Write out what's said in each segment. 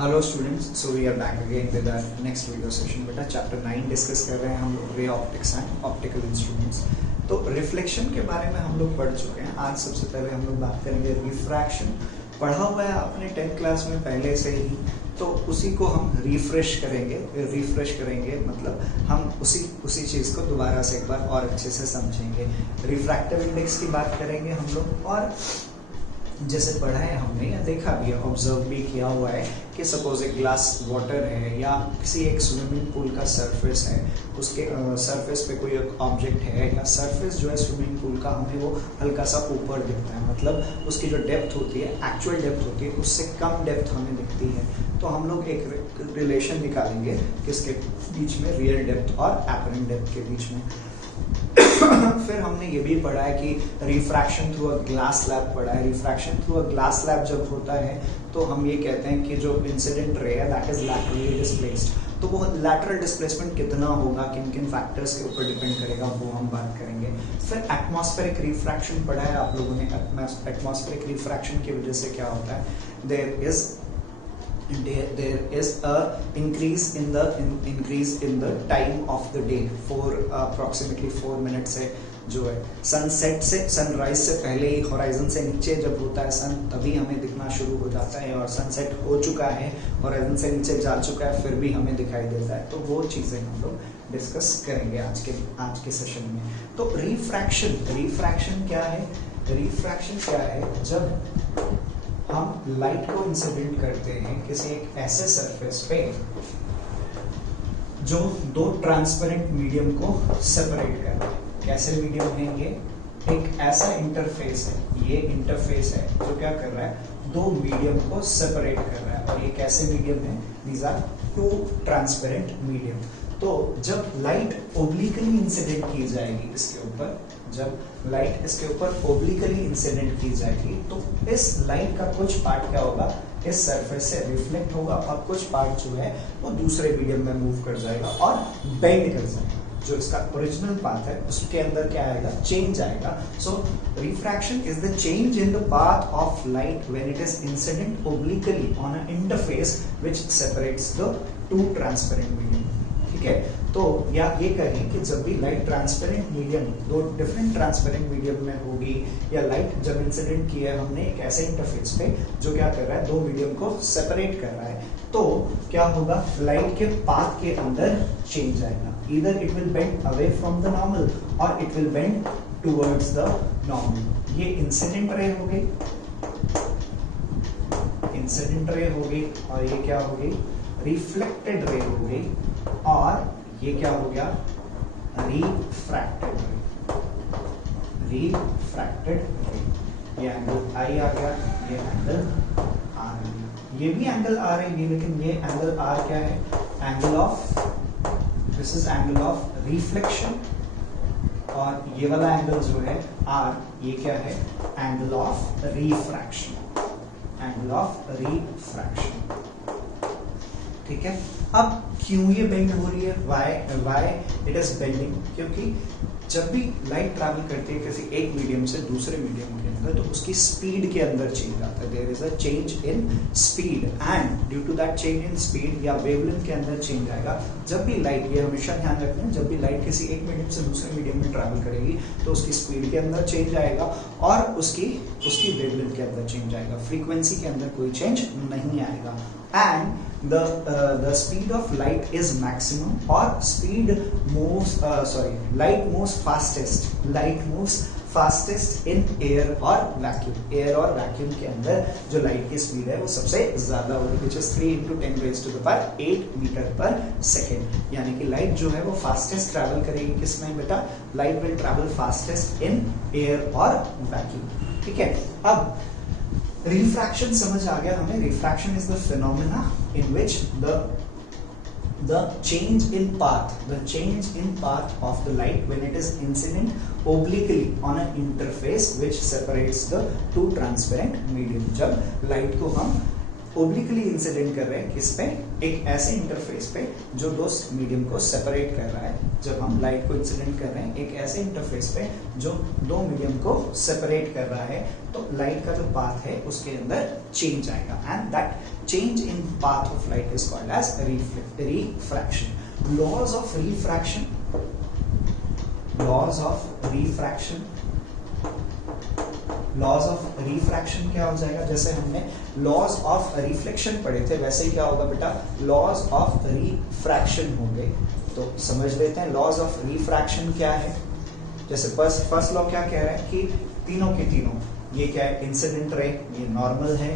Hello students, so we are back again with our next video session. बेटा chapter 9 discuss कर रहे हैं हम लोग, ray optics and optical instruments. तो रिफ्लेक्शन के बारे में हम लोग पढ़ चुके हैं। आज सबसे पहले हम लोग बात करेंगे रिफ्रैक्शन। पढ़ा हुआ है आपने 10th क्लास में पहले से ही, तो उसी को हम रिफ्रेश करेंगे मतलब हम उसी चीज़ को दोबारा से एक बार और अच्छे से समझेंगे। रिफ्रैक्टिव इंडेक्स की बात करेंगे हम लोग, और जैसे पढ़ा है हमने या देखा भी है, ऑब्जर्व भी किया हुआ है कि सपोज एक ग्लास वाटर है या किसी एक स्विमिंग पूल का सरफेस है, उसके सरफेस पे कोई एक ऑब्जेक्ट है या सरफेस जो है स्विमिंग पूल का, हमें वो हल्का सा ऊपर दिखता है, मतलब उसकी जो डेप्थ होती है, एक्चुअल डेप्थ होती है, उससे कम डेप्थ हमें दिखती है। तो हम लोग एक रिलेशन निकालेंगे किसके बीच में, रियल डेप्थ और एपरेंट डेप्थ के बीच में। फिर हमने ये भी पढ़ा है कि refraction through a glass slab पढ़ा है। Refraction through a glass slab जब होता है तो हम ये कहते हैं कि जो इंसिडेंट रे है दैट इज लैटरली डिस्प्लेस्ड। तो वो लैटरल डिस्प्लेसमेंट कितना होगा, किन किन फैक्टर्स के ऊपर डिपेंड करेगा, वो हम बात करेंगे। फिर एटमॉस्फेरिक रिफ्रैक्शन पढ़ा है आप लोगों ने। एटमॉस्फेरिक रिफ्रैक्शन की वजह से क्या होता है, there is a increase in the time of the day for approximately 4 minutes है जो है सनसेट से सनराइज से पहले ही होराइजन से नीचे जब होता है सन, तभी हमें दिखना शुरू हो जाता है, और सनसेट हो चुका है, होराइजन से नीचे जा चुका है, फिर भी हमें दिखाई देता है। तो वो चीज़ें हम लोग डिस्कस करेंगे आज के सेशन में। तो रिफ्रैक्शन क्या है? रिफ्रैक्शन क्या है? जब हम लाइट को इंसिडेंट करते हैं किसी एक ऐसे सरफेस पे जो दो ट्रांसपेरेंट मीडियम को सेपरेट कर रहा है। कैसे मीडियम है ये? एक ऐसा इंटरफेस है, ये इंटरफेस है जो क्या कर रहा है, दो मीडियम को सेपरेट कर रहा है। और ये कैसे मीडियम है? These are two transparent medium. तो जब लाइट ओब्लिकली इंसिडेंट की जाएगी इसके ऊपर, जब लाइट इसके ऊपर ओब्लिकली इंसिडेंट की जाएगी, तो इस लाइट का कुछ पार्ट क्या होगा, इस सरफेस से रिफ्लेक्ट होगा, और कुछ पार्ट जो है वो दूसरे मीडियम में मूव कर जाएगा और बेंड कर जाएगा। जो इसका ओरिजिनल पाथ है उसके अंदर क्या आएगा, चेंज आएगा। So refraction is the change in the path of light when it is incident obliquely on a interface which separates the two transparent medium. ठीक है, तो या ये कहें कि जब भी लाइट ट्रांसपेरेंट मीडियम, दो डिफरेंट ट्रांसपेरेंट मीडियम में होगी, या लाइट जब इंसिडेंट किया है हमने एक ऐसे इंटरफेस पे जो क्या कर रहा है, दो मीडियम को सेपरेट कर रहा है, तो क्या होगा, लाइट के पाथ के अंदर चेंज आएगा। Either it will bend away from the normal और it will bend towards the normal. ये इंसिडेंट रे हो गई, इंसिडेंट रे हो गई, और ये क्या हो गई, रिफ्लेक्टेड रे हो गई, और ये क्या हो गया, रिफ्रैक्टेड रे। ये एंगल आई आ गया, ये एंगल आर आ गया, ये भी एंगल आर है, लेकिन ये एंगल आर क्या है, angle of, this is angle of reflection, और ये वाला एंगल जो है आर, ये क्या है, angle of refraction, angle of refraction. ठीक है, अब क्यों ये बेंड हो रही है, वाई इट इज बेंडिंग? क्योंकि जब भी लाइट ट्रैवल करती है किसी एक मीडियम से दूसरे मीडियम के अंदर, तो उसकी स्पीड के अंदर चेंज आता है। There is a change in speed, and due to that change in speed या वेवलेंथ के अंदर चेंज आएगा। जब भी लाइट, ये हमेशा ध्यान रखना, जब भी लाइट किसी एक मीडियम से दूसरे मीडियम में ट्रैवल करेगी तो उसकी स्पीड के अंदर चेंज आएगा, और उसकी वेवलेंथ के अंदर चेंज आएगा, फ्रीक्वेंसी के अंदर कोई चेंज नहीं आएगा। And the speed of light is maximum, or light moves fastest in air or vacuum। Air और वैक्यूम के अंदर जो लाइट की स्पीड है वो सबसे ज्यादा होगी, which is 3 × 10⁻⁸ मीटर पर सेकेंड। यानी कि लाइट जो है वो फास्टेस्ट ट्रैवल करेगी किसमें बेटा, light will travel fastest in air और वैक्यूम। ठीक है, अब रिफ्रैक्शन समझ आ गया हमें। Refraction is the phenomena in which the change in path of the light when it is incident obliquely on an interface which separates the two transparent medium। जब light को हम ओब्लिकली इंसिडेंट कर रहे हैं किस पे, एक ऐसे इंटरफेस पे जो दो मीडियम को सेपरेट कर रहा है। जब हम लाइट को इंसिडेंट कर रहे हैं एक ऐसे इंटरफेस पे जो दो मीडियम को सेपरेट कर रहा है, तो लाइट का जो पाथ है उसके अंदर चेंज आएगा, and that change in path of light is called as refraction. Laws of refraction, laws of refraction, laws of refraction क्या हो जाएगा, जैसे हमने लॉज ऑफ रिफ्लेक्शन पढ़े थे वैसे ही क्या होगा बेटा, लॉज ऑफ रिफ्रैक्शन होंगे। तो समझ लेते हैं लॉज ऑफ रिफ्रैक्शन क्या है। जैसे फर्स्ट लॉ क्या कह रहा है कि तीनों के तीनों, ये क्या है, इंसिडेंट रे, ये नॉर्मल है,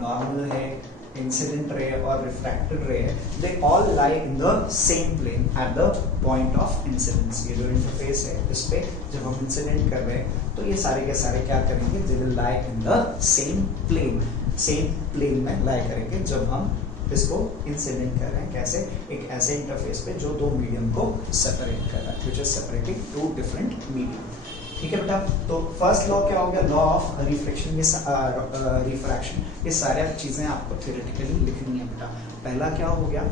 नॉर्मल है, इंसिडेंट रे और रिफ्रैक्टेड रे है, they all lie in the same plane at the point of incidence. ये जो इंटरफेस है इस पे जब हम इंसिडेंट कर रहे हैं तो ये सारे के सारे क्या करेंगे, they will lie in the same plane, same plane में लाई करेंगे जब हम इसको इंसिडेंट कर रहे हैं। कैसे, एक ऐसे इंटरफेस पे जो दो मीडियम को सेपरेट कर रहा है, which is separating two different medium. ठीक है बेटा, तो फर्स्ट लॉ क्या हो गया, लॉ ऑफ रिफ्लेक्शन, रिफ्रैक्शन। ये सारी चीजें आपको थ्योरेटिकली लिखनी है बेटा। पहला क्या हो गया,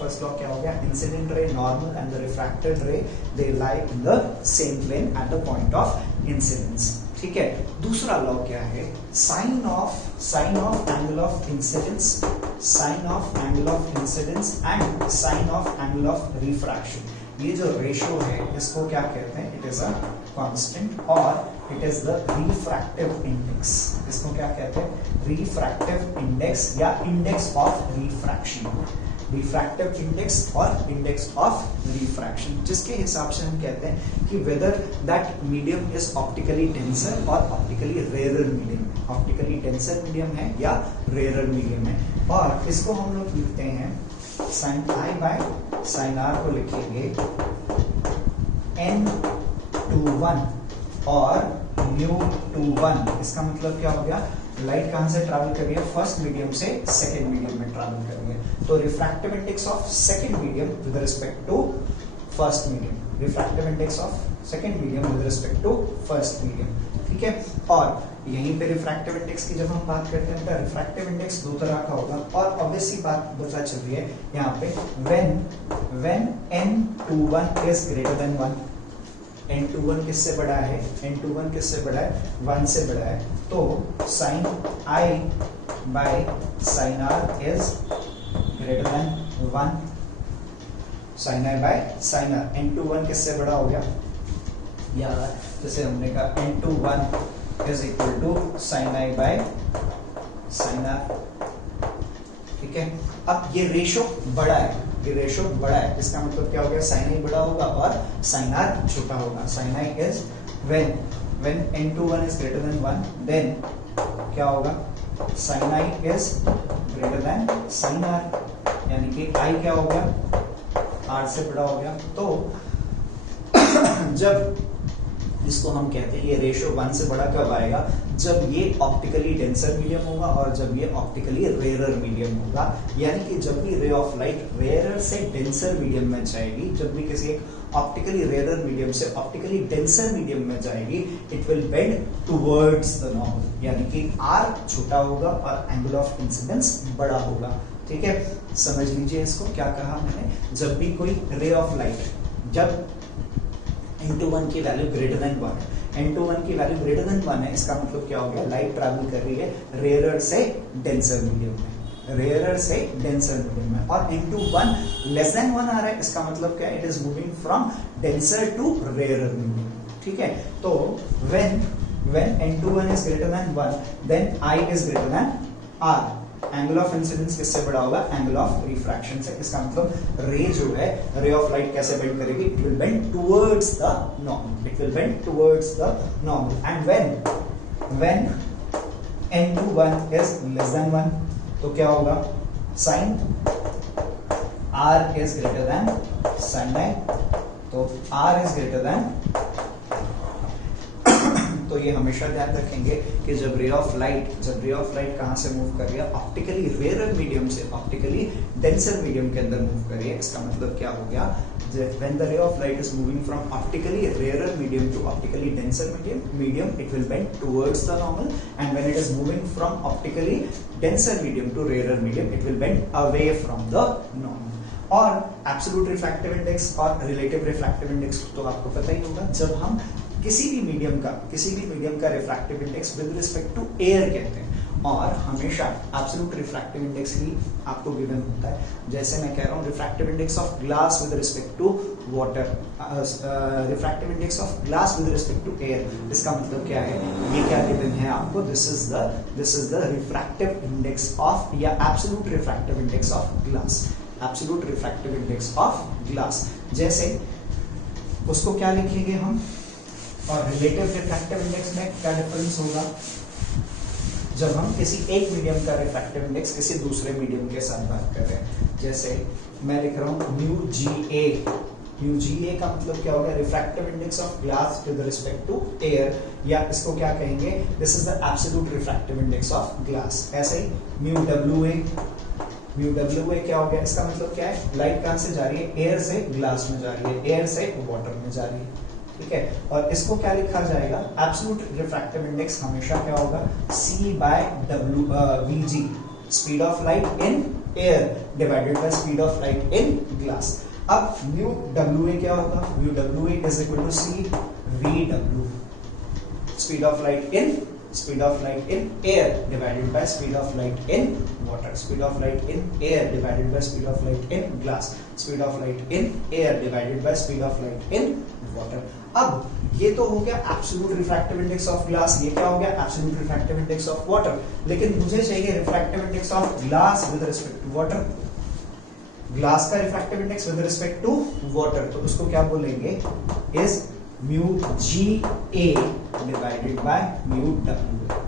फर्स्ट लॉ क्या हो गया, incident ray normal and the refracted ray they lie in the same plane at the point of incidence. ठीक है, दूसरा लॉ क्या है, sine of angle of incidence, sine of angle of incidence and sine of angle of refraction. ये जो ratio है इसको क्या कहते हैं, इट इज अ कांस्टेंट और it is the refractive index. इसको क्या कहते हैं, रिफ्रैक्टिव इंडेक्स या index of refraction, refractive index और इंडेक्स ऑफ रिफ्रैक्शन, जिसके हिसाब से हम कहते हैं कि whether that medium is optically denser और optically rarer medium, optically denser medium है या रेयरर मीडियम है। और इसको हम लोग लिखते हैं sine i by sine r को लिखेंगे n/1 और μ/1। इसका मतलब क्या हो गया, लाइट कहां से ट्रैवल कर रही है, फर्स्ट मीडियम से सेकंड मीडियम में ट्रैवल कर रही है। तो refractive index of second medium with respect to first medium, refractive index of second medium with respect to first medium. ठीक है, और यहीं पे रिफ्रैक्टिव इंडेक्स की जब हम बात करते हैं तो रिफ्रैक्टिव इंडेक्स दो तरह का होगा, और ऑब्वियसली बात पता चल रही है यहाँ पे, when n/1 is greater than 1, n/1 किससे बड़ा है, n/1 किससे बड़ा है, 1 से बड़ा है, तो sine i by sine r is greater than 1, sine i by sine r, n/1 किससे बड़ा हो गया, या जैसे हमने कहा n/1 is equal to sin i by sin r। ठीक है, अब ये रेशो बड़ा है, ये रेशो बड़ा है, इसका मतलब क्या हो गया, sin i बड़ा होगा और sin r छोटा होगा। sin i is when n/1 is greater than 1, then क्या होगा, sin i is greater than sin r, यानी कि i क्या हो गया, r से बड़ा हो गया। तो जब इसको हम कहते हैं ये रेशो 1 से बड़ा कब आएगा, जब ये ऑप्टिकली डेंसर मीडियम होगा और जब ये ऑप्टिकली रेयरर मीडियम होगा। यानी कि जब भी रे ऑफ लाइट रेयरर से डेंसर मीडियम में जाएगी, जब भी किसी एक ऑप्टिकली रेयरर मीडियम से ऑप्टिकली डेंसर मीडियम में जाएगी, it will bend towards the normal, यानी कि r छोटा होगा और एंगल ऑफ इंसिडेंस बड़ा होगा। ठीक है, समझ लीजिए इसको, क्या कहा मैंने, जब भी कोई रे ऑफ लाइट, जब n/1 की वैल्यू ग्रेटर देन 1, n/1 की वैल्यू ग्रेटर देन 1 है, इसका मतलब क्या हो गया, लाइट ट्रैवल कर रही है रेयरर से डेंसर मीडियम में, रेयरर से डेंसर मीडियम में, और n/1 लेस देन 1 आ रहा है, इसका मतलब क्या है, it is moving from denser to rarer medium. ठीक है, तो when n/1 is greater than 1, then I is greater than r। Angle of incidence किससे बड़ा होगा, एंगल ऑफ रिफ्रैक्शन से। इसका मतलब रे जो है, रे ऑफ लाइट कैसे बेंड करेगी, it will bend towards the normal, it will bend towards the normal. And when n/1 is less than 1, तो क्या होगा, sign r is greater than sin i, तो r is greater than तो तो ये हमेशा ध्यान रखेंगे कि जब रे ऑफ लाइट कहाँ से मूव कर रही है, ऑप्टिकली रेयर मीडियम से ऑप्टिकली डेंसर मीडियम के अंदर मूव कर रही है। इसका मतलब क्या हो गया, when the ray of light is moving from optically rarer medium to optically denser medium, it will bend towards the normal, and when it is moving from optically denser medium to rarer medium, it will bend away from the normal. और absolute refractive index और relative refractive index तो आपको पता ही होगा, जब हम किसी भी मीडियम का refractive index with respect to air कहते हैं, और हमेशा एब्सोल्यूट रिफ्रैक्टिव इंडेक्स ही आपको गिवन होता है। जैसे मैं कह रहा हूँ refractive index of glass with respect to water, refractive index of glass with respect to air, इसका मतलब क्या है, ये क्या गिवन है आपको, this is the refractive index of या absolute refractive index of glass, absolute refractive index of glass. जैसे उसको क्या लिखेंगे हम, और रिलेटिव रिफ्रैक्टिव इंडेक्स में क्या डिफरेंस होगा, जब हम किसी एक मीडियम का रिफ्रैक्टिव इंडेक्स किसी दूसरे मीडियम के साथ बात कर रहे हैं। जैसे मैं लिख रहा हूँ म्यू जी ए का मतलब क्या होगा, refractive index of glass with respect to air, या इसको क्या कहेंगे, this is the absolute refractive index of glass. ऐसे ही म्यू डब्ल्यू ए क्या हो गया, इसका मतलब क्या है, लाइट कहां से जा रही है, एयर से ग्लास में जा रही है, एयर से वाटर में जा रही है, ठीक है। और इसको क्या लिखा जाएगा, एब्सोल्यूट रिफ्रैक्टिव इंडेक्स हमेशा क्या होगा, C by W VG, speed of light in air divided by speed of light in glass. अब म्यू डब्ल्यू ए क्या होगा, mu W A is equal to C VW, speed of light in air divided by speed of light in water, speed of light in air divided by speed of light in glass, speed of light in air divided by speed of light in water। अब ये तो हो गया absolute refractive index of glass, ये क्या हो गया, absolute refractive index of water. लेकिन मुझे चाहिए refractive index of glass with respect to water, glass का refractive index with respect to water, तो उसको क्या बोलेंगे, is mu G A divided by mu W.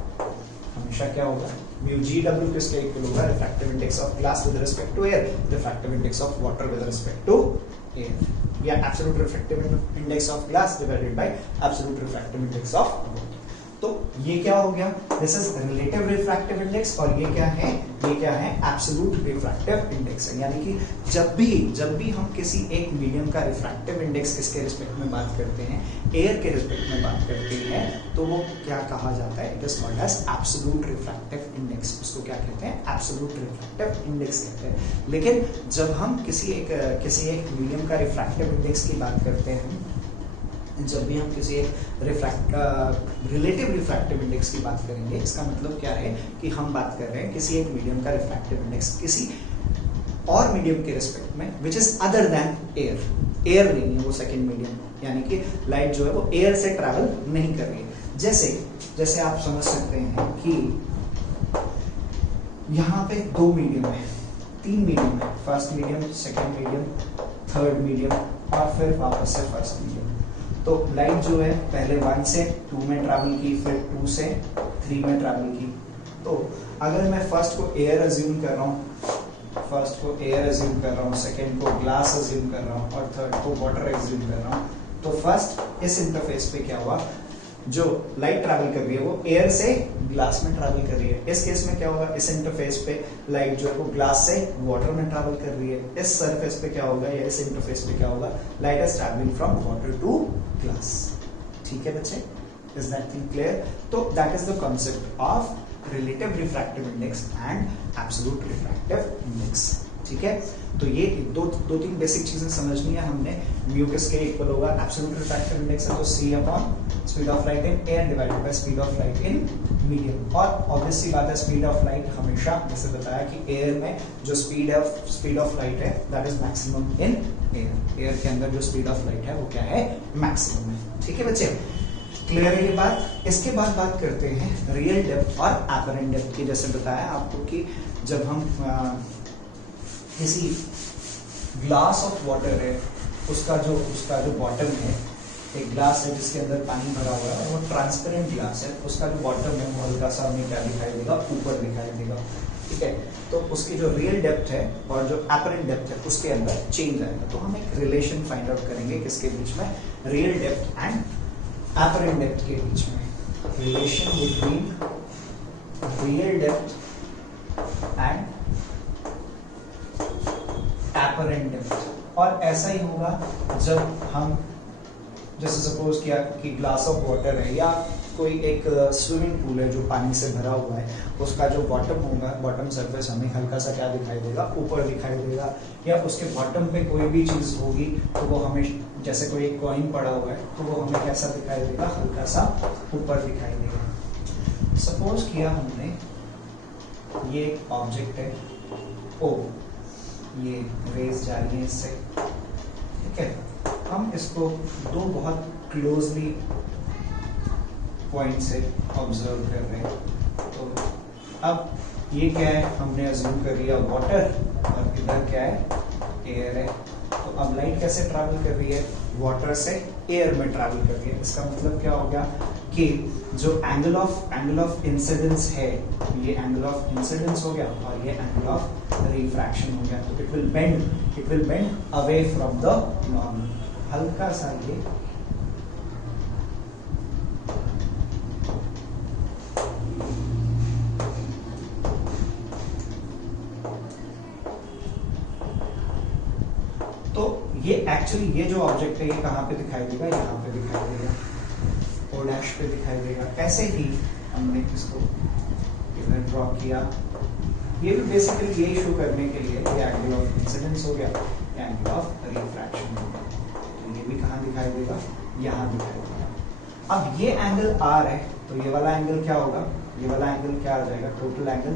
हमेशा क्या होगा, म्यू जी डब्ल्यू किसके इक्वल होगा, refractive index of glass with respect to air, refractive index of water with respect to air, या absolute refractive index of glass divided by absolute refractive index of water. तो ये क्या हो गया, this is relative refractive index, और ये क्या है एब्सोल्यूट रिफ्रैक्टिव इंडेक्स है। यानी कि जब भी हम किसी एक मीडियम का रिफ्रैक्टिव इंडेक्स किसके रिस्पेक्ट में बात करते हैं, एयर के रिस्पेक्ट में बात करते हैं, तो वो क्या कहा जाता है, it is called as absolute refractive index. उसको क्या कहते हैं, एब्सोल्यूट रिफ्रैक्टिव इंडेक्स कहते हैं। लेकिन जब हम किसी एक मीडियम का रिफ्रैक्टिव इंडेक्स की बात करते हैं, जब भी हम किसी एक रिलेटिव रिफ्रैक्टिव इंडेक्स की बात करेंगे, इसका मतलब क्या है कि हम बात कर रहे हैं किसी एक मीडियम का रिफ्रैक्टिव इंडेक्स किसी और मीडियम के रिस्पेक्ट में which is other than air नहीं है वो सेकंड मीडियम, यानी कि लाइट जो है वो एयर से ट्रैवल नहीं कर रही है। जैसे आप समझ सकते हैं कि यहाँ पे 2 मीडियम है, 3 मीडियम है, first medium, second medium, third medium, और फिर वापस से फर्स्ट मीडियम। तो लाइट जो है पहले 1 से 2 में ट्रैवल की, फिर 2 से 3 में ट्रैवल की। तो अगर मैं फर्स्ट को एयर अज्यूम कर रहा हूँ, सेकंड को ग्लास अज्यूम कर रहा हूँ, और थर्ड को वाटर अज्यूम कर रहा हूँ, तो फर्स्ट इस इंटरफेस पे क्या हुआ, जो लाइट ट्रैवल कर रही है वो एयर से ग्लास में ट्रैवल कर रही है। इस केस में क्या होगा, इस इंटरफेस पे लाइट जो है वो ग्लास से वाटर में ट्रैवल कर रही है। इस सरफेस पे क्या होगा, या इस इंटरफेस पे क्या होगा, light is traveling from water to glass. ठीक है बच्चे, इज दैट थिंग क्लियर? तो that is the concept of relative refractive index and absolute refractive index. ठीक है, तो ये दो तीन बेसिक चीजें समझनी है हमने। म्यू किसके इक्वल होगा, एब्सोल्यूट रिफ्रैक्टिव इंडेक्स है तो C upon speed of light in air divided by speed of light in medium. और ऑब्वियसली बात है, स्पीड ऑफ लाइट हमेशा, जैसे बताया कि एयर में जो स्पीड ऑफ लाइट है that is maximum in air. Air के अंदर जो स्पीड ऑफ लाइट है वो क्या है, मैक्सिमम है। ठीक है बच्चे, क्लियर है ये बात? इसके बाद बात करते हैं रियल डेप्थ और एपरेंट डेप्थ की। जैसे बताया आपको कि जब हम किसी ग्लास ऑफ वाटर है, उसका जो बॉटम है, एक ग्लास है जिसके अंदर पानी भरा हुआ है, वो ट्रांसपेरेंट ग्लास है, उसका जो बॉटम है वो हल्का सा हमें क्या दिखाई देगा, ऊपर दिखाई देगा। ठीक है, तो उसकी जो रियल डेप्थ है और जो एपरेंट डेप्थ है उसके अंदर चेंज आएगा। तो हम एक रिलेशन फाइंड आउट करेंगे किसके बीच में, real depth and apparent depth के बीच में। relation between real depth and apparent depth। और ऐसा ही होगा जब हम जैसे सपोज किया कि ग्लास ऑफ वाटर है या कोई एक स्विमिंग पूल है जो पानी से भरा हुआ है, उसका जो बॉटम होगा, बॉटम सरफेस हमें हल्का सा क्या दिखाई देगा, ऊपर दिखाई देगा, या उसके बॉटम पे कोई भी चीज होगी तो वो हमें जैसे कोई एक कॉइन पड़ा हुआ है तो वो हमें कैसा दिखाई देगा, हल्का सा ऊपर दिखाई देगा। सपोज किया हमने ये एक ऑब्जेक्ट है ओ, ये रेज जा रही है इससे, ठीक है, हम इसको दो बहुत क्लोजली पॉइंट से ऑब्जर्व कर रहे हैं। तो अब ये क्या है, हमने अज्यूम कर लिया वाटर, और इधर क्या है, एयर है। तो अब लाइट कैसे ट्रैवल कर रही है, वाटर से एयर में ट्रैवल कर रही है। इसका मतलब क्या हो गया कि जो एंगल ऑफ इंसिडेंस है, ये एंगल ऑफ इंसिडेंस हो गया और ये एंगल ऑफ रिफ्रैक्शन हो गया। तो it will bend away from the normal. हल्का सा ये ये एक्चुअली ये जो ऑब्जेक्ट है ये कहाँ पे दिखाई देगा, यहाँ पे दिखाई देगा, ओ डैश पे दिखाई देगा। ऐसे ही हमने इसको इधर ड्रॉ किया, ये भी बेसिकली यही शो करने के लिए ये एंगल ऑफ इंसिडेंस हो गया, एंगल ऑफ रिफ्रैक्शन हो गया। तो ये भी कहाँ दिखाई देगा, यहाँ दिखाई देगा। अब ये एंगल आर है तो ये वाला एंगल क्या होगा, ये वाला एंगल क्या आ जाएगा, टोटल एंगल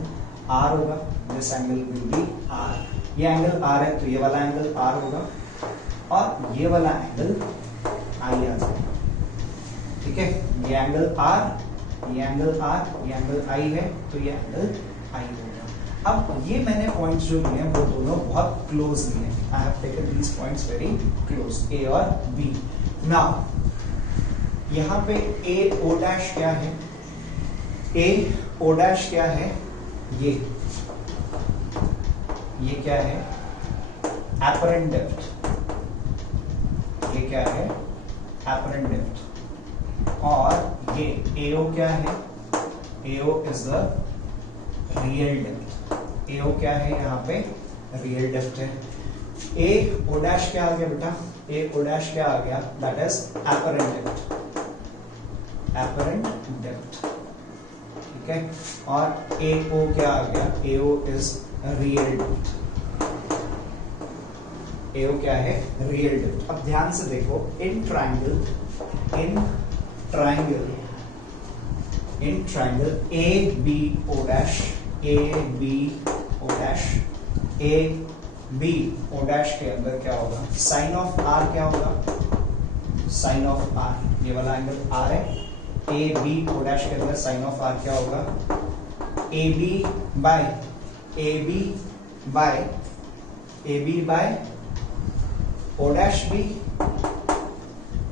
आर होगा। This angle will be r. ये एंगल आर है तो ये वाला एंगल आर होगा और ये वाला एंगल आई आ जाएगा, ठीक है। ये एंगल आर, ये एंगल आर, ये एंगल आई है तो ये एंगल आई होगा। अब ये मैंने पॉइंट्स जो लिए हैं वो दोनों बहुत क्लोज लिए हैं। I have taken these points very close, A और बी। नाउ यहाँ पे ए ओ डैश क्या है, ए ओ डैश क्या है, ये क्या है, apparent depth। ये क्या है, apparent depth। और ये AO क्या है, AO is the real depth। AO क्या है, यहाँ पे real depth है। A O dash क्या आ गया बेटा, A O dash क्या आ गया, that is apparent depth, apparent depth, ठीक है। और AO क्या आ गया, AO is real depth। AO क्या है, रियल डेप्थ। अब ध्यान से देखो, in triangle A B O dash, A B O dash, A B O dash के अंदर क्या होगा, साइन ऑफ आर क्या होगा, साइन ऑफ आर, ये वाला एंगल आर है। ए बी ओ डैश के अंदर साइन ऑफ आर क्या होगा, A B by O dash B,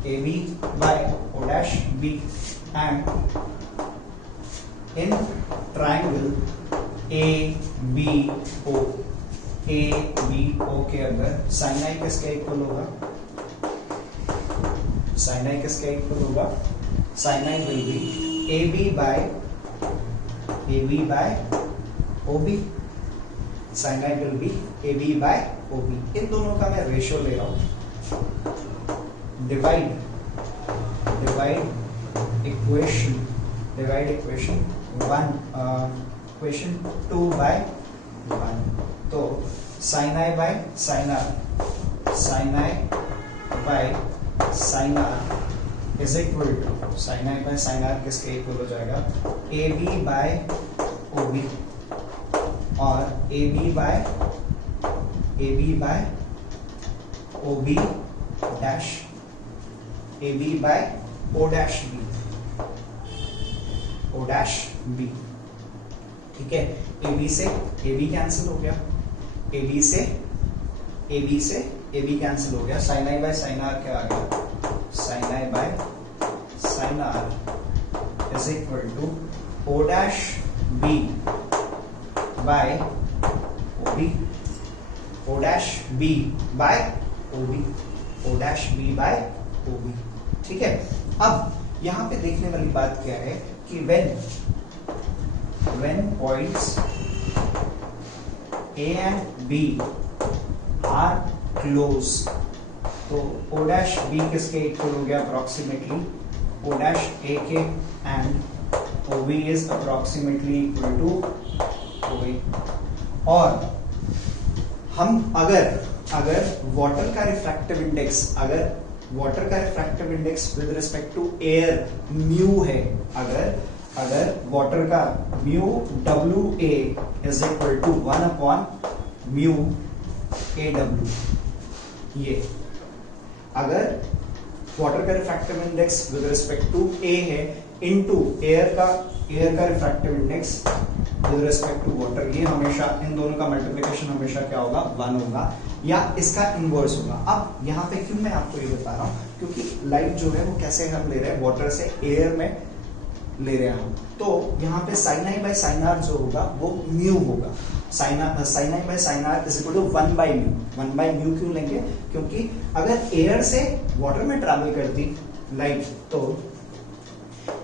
AB by O dash B, and in triangle ABO के अंदर sin i किसके इक्वल होगा, sin i किसके इक्वल होगा, sin i will be AB by OB, sin i will be AB by OB। इन दोनों का मैं ratio ले रहा हूं, डिवाइड इक्वेशन 2 by 1। तो sin i by sin r is equal to sin i by sin r किसके इक्वल हो जाएगा, AB by OB, और AB by OB dash, AB by O dash B, ठीक है। AB से AB कैंसिल हो गया, AB से AB कैंसिल हो गया, sin i by sin r क्या आ गया, sin i by sin r is equal to O dash B by OB, O dash B by OB, O dash B by OB, ठीक है। अब यहाँ पे देखने वाली बात क्या है कि when points A and B are close, तो O dash B किसके इक्वल हो गया अप्रोक्सीमेटली O dash A के, and OB is approximately equal to OA। और हम अगर वाटर का refractive index with respect to air mu है, अगर वाटर का mu WA is equal to 1 upon mu AW, ये अगर वाटर का refractive index with respect to A है इनटू एयर का refractive index with respect to water, ये हमेशा इन दोनों का मल्टीप्लिकेशन हमेशा क्या होगा 1 होगा या इसका इनवर्स होगा। अब यहाँ पे क्यों मैं आपको ये बता रहा हूँ, क्योंकि लाइट जो है वो कैसे हम ले रहे हैं, वाटर से एयर में ले रहे हैं हम, तो यहाँ पे sin i by sin r जो होगा वो म्यू होगा। sin i by sin r is equal to 1 by mu क्यों लेंगे, क्योंकि अगर एयर से वाटर में ट्रैवल करती लाइट, तो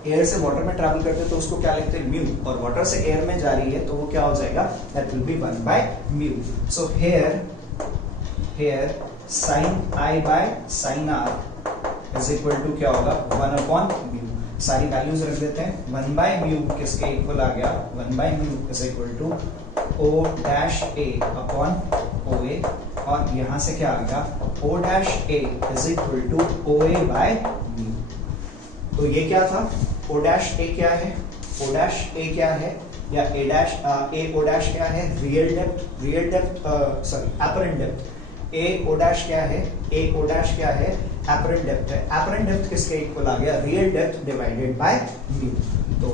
एयर से वाटर में ट्रैवल करते तो उसको क्या लिखते हैं म्यू, और वाटर से एयर में जा रही है तो वो क्या हो जाएगा, that will be 1 by mu. So here sin i by sin r is equal to क्या होगा 1 अपॉन म्यू। सारी वैल्यूज रख देते हैं, 1 बाय म्यू किसके इक्वल आ गया, 1 by mu is equal to O dash A upon OA, और यहां से क्या आ गया O dash A is equal to OA by mu. तो ये क्या था, O डैश A क्या है, O डैश A क्या है, या A dash A O dash क्या है, real depth sorry apparent depth. A O dash क्या है, A O डैश क्या है, एपरेंट डेप्थ है। एपरेंट डेप्थ किसके इक्वल आ गया, real depth divided by mu. तो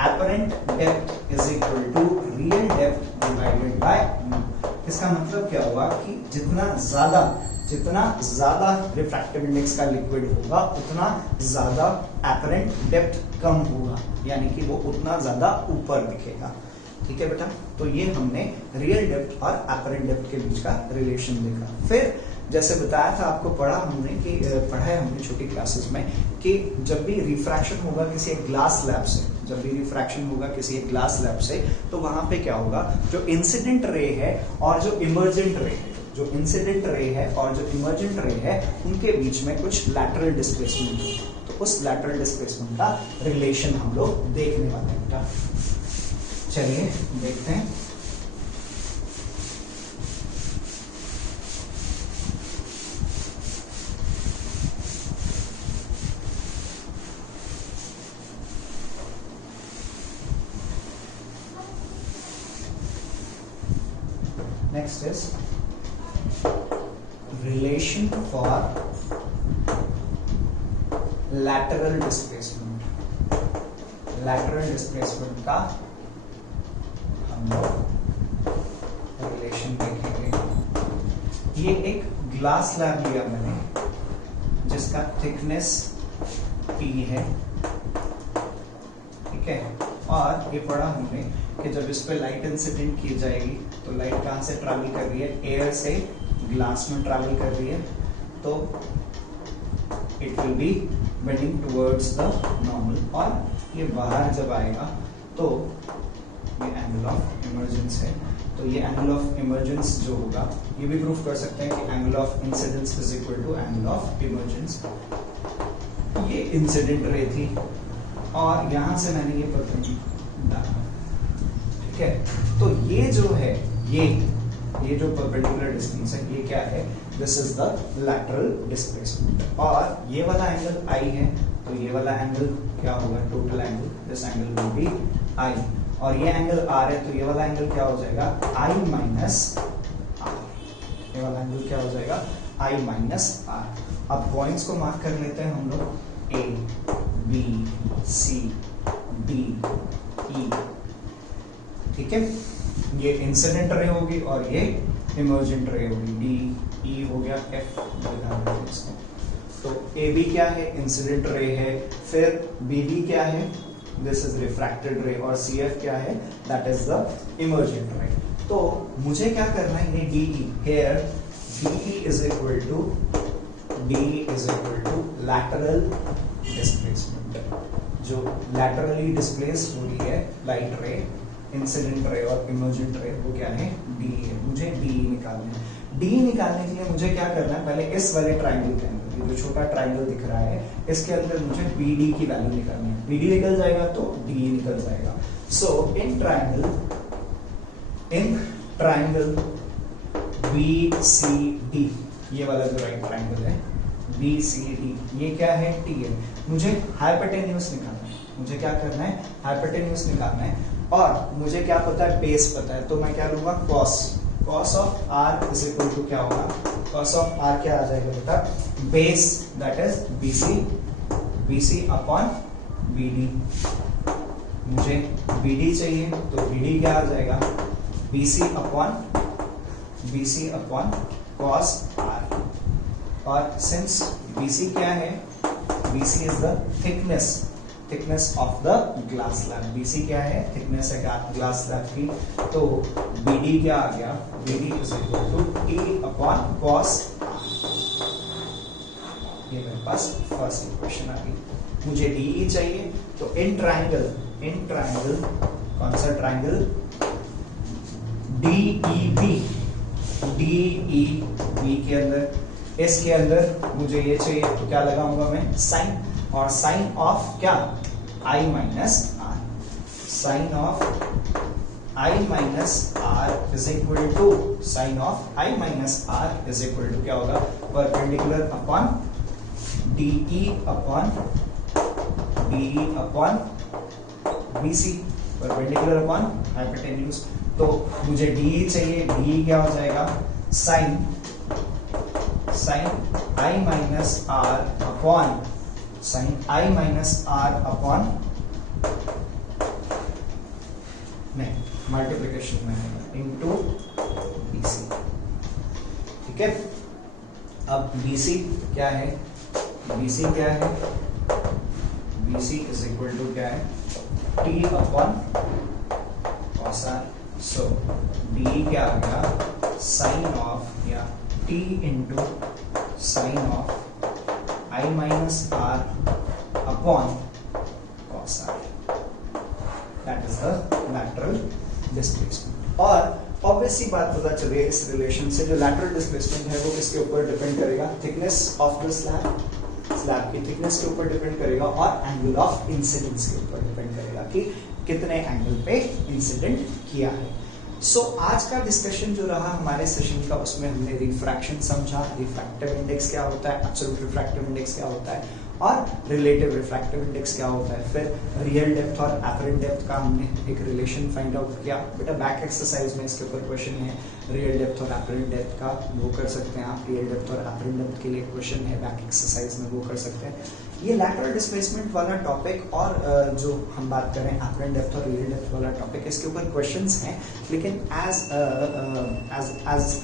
apparent depth is equal to real depth divided by mu. इसका मतलब क्या हुआ कि जितना ज्यादा रिफ्रैक्टिव इंडेक्स का लिक्विड होगा उतना ज्यादा एपरेंट डेप्थ कम होगा, यानी कि वो उतना ज्यादा ऊपर दिखेगा। ठीक है बेटा, तो ये हमने रियल डेप्थ और एपरेंट डेप्थ के बीच का रिलेशन देखा। फिर जैसे बताया था आपको, पढ़ा है हमने छोटी क्लासेस में कि जब भी रिफ्रैक्शन होगा किसी एक ग्लास लैब से, तो वहां पे क्या होगा, जो इंसिडेंट रे है और जो इमर्जेंट रे है उनके बीच में कुछ लैटरल डिस्प्लेसमेंट है, तो उस लैटरल डिस्प्लेसमेंट का रिलेशन हम लोग देखने वाले हैं बेटा। चलिए देखते हैं। Next is relation for lateral displacement। lateral displacement का हम लोग रिलेशन देखेंगे। ये एक ग्लास स्लैब लिया मैंने जिसका थिकनेस T है, ठीक है, और ये पढ़ा हमने कि जब इस पे लाइट इंसिडेंट की जाएगी तो लाइट कहाँ से ट्रैवल कर रही है, एयर से ग्लास में ट्रैवल कर रही है, तो it will be bending towards the normal, और ये बाहर जब आएगा तो ये एंगल ऑफ इमर्जेंस है। तो ये एंगल ऑफ इमर्जेंस जो होगा, ये भी प्रूफ कर सकते हैं कि angle of incidence is equal to angle of emergence. ये इंसिडेंट रे थी और यहां से मैंने ये पतंग डाला, ठीक है। तो ये जो है, ये जो परपेंडिकुलर डिस्टेंस है, ये क्या है, this is the lateral displacement. और ये वाला एंगल I है, तो ये वाला एंगल क्या होगा, total angle, this angle will B I, और ये एंगल R है, तो ये वाला एंगल क्या हो जाएगा, I माइनस R। ये वाला एंगल क्या हो जाएगा, I माइनस R। अब पॉइंट्स को मार्क कर लेते हैं हम लोग, A B C D E, ठीक है। ये इंसिडेंट रे होगी और ये इमर्जेंट रे होगी, D E हो गया, F इसको। तो AB क्या है, इंसिडेंट रे है, फिर BB क्या है, दिस इज रिफ्रैक्टेड रे, और CF क्या है, दैट इज द इमर्जेंट रे। तो मुझे क्या करना है, ये DE, here DE is equal to lateral displacement जो लैटरली डिस्प्लेस हो रही है लाइट रे, इंसिडेंट रे और इमर्जेंट रे, वो क्या है, डी है। मुझे डी निकालना है। डी निकालने के लिए मुझे क्या करना है, पहले इस वाले ट्राइंगल के अंदर, ये जो छोटा ट्राइंगल दिख रहा है, इसके अंदर मुझे बी डी की वैल्यू निकालनी है। बी डी निकल जाएगा तो डी निकल जाएगा। So in triangle B C D, ये वाला जो राइट ट्राइंगल है बी सी डी, ये क्या है, टी है। मुझे हाइपोटेन्यूज निकालना है। मुझे क्या करना है, हाइपोटेन्यूज निकालना है। और मुझे क्या पता है, बेस पता है, तो मैं क्या लूंगा, cos of r is equal to क्या होगा, cos ऑफ r क्या आ जाएगा बेटा, base that is BC upon BD। मुझे BD चाहिए तो BD क्या आ जाएगा, BC अपॉन cos r। और सिंस BC क्या है, BC is the thickness of the glass slab. BC क्या है, थिकनेस है ग्लास स्लैब की। तो BD क्या आ गया, BD is equal to T upon cos r। ये मेरे पास फर्स्ट इक्वेशन आ गई। मुझे DE चाहिए तो इन ट्राइंगल कौन सा ट्राइंगल, DEB के अंदर, इसके अंदर मुझे ये चाहिए तो क्या लगाऊंगा मैं, साइन। और साइन ऑफ क्या, I minus R, sine of I minus R is equal to, sine of I minus R is equal to क्या होगा, perpendicular upon DE upon BC, perpendicular upon hypotenuse. तो मुझे DE चाहिए, DE क्या हो जाएगा, sine I minus R upon sine I minus R upon, नहीं multiplication में है, इनटू BC। ठीक है, अब BC क्या है, BC क्या है, BC इज इक्वल टू क्या है, T अपॉन cos r। सो DE क्या आ गया, साइन ऑफ या T into sine of I minus r upon cos r, that is the lateral displacement. और ऑब्वियसली बात पता चल रही है इस रिलेशन से, जो लैटरल डिस्प्लेसमेंट है वो किसके ऊपर डिपेंड करेगा, थिकनेस ऑफ द स्लैब की थिकनेस के ऊपर डिपेंड करेगा, और एंगल ऑफ इंसिडेंस के ऊपर डिपेंड करेगा कि कितने एंगल पे इंसिडेंट किया है। सो आज का डिस्कशन जो रहा हमारे सेशन का, उसमें हमने रिफ्रैक्शन समझा, रिफ्रैक्टिव इंडेक्स क्या होता है, एब्सोल्यूट रिफ्रैक्टिव इंडेक्स क्या होता है, और रिलेटिव रिफ्रैक्टिव इंडेक्स क्या होता है। फिर रियल डेप्थ और एपरेंट डेप्थ का हमने एक रिलेशन फाइंड आउट किया। बेटा बैक एक्सरसाइज में इसके ऊपर क्वेश्चन है, रियल डेप्थ और एपरेंट डेप्थ का, वो कर सकते हैं आप। रियल डेप्थ और एपरेंट डेप्थ के लिए क्वेश्चन है बैक एक्सरसाइज में, वो कर सकते हैं। ये लैटरल डिस्प्लेसमेंट वाला टॉपिक और जो हम बात करें एपरेंट डेप्थ और रियल डेप्थ वाला टॉपिक, इसके ऊपर क्वेश्चंस हैं, लेकिन as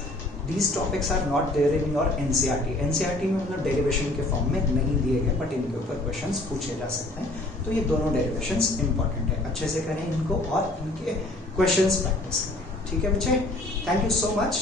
these topics are not there in your NCERT में मतलब डेरिवेशन के फॉर्म में नहीं दिए गए, बट इनके ऊपर क्वेश्चंस पूछे जा सकते हैं। तो ये दोनों डेरिवेशंस इंपॉर्टेंट है, अच्छे से करें इनको और इनके क्वेश्चंस प्रैक्टिस करें। ठीक है बच्चे, थैंक यू सो मच।